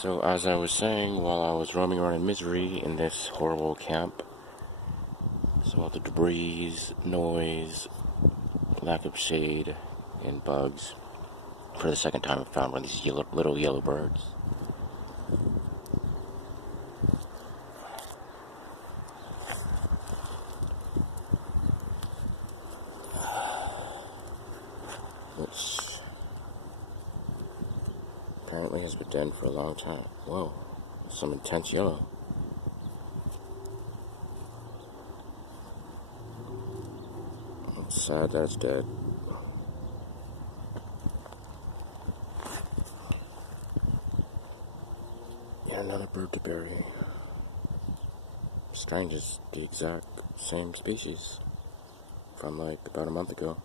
So as I was saying, while I was roaming around in misery in this horrible camp, so all the debris, noise, lack of shade, and bugs. For the second time I found one of these little yellow birds. Which apparently has been dead for a long time. Whoa, some intense yellow. It's sad that it's dead. Yeah, another bird to bury. Strange, it's the exact same species from like about a month ago.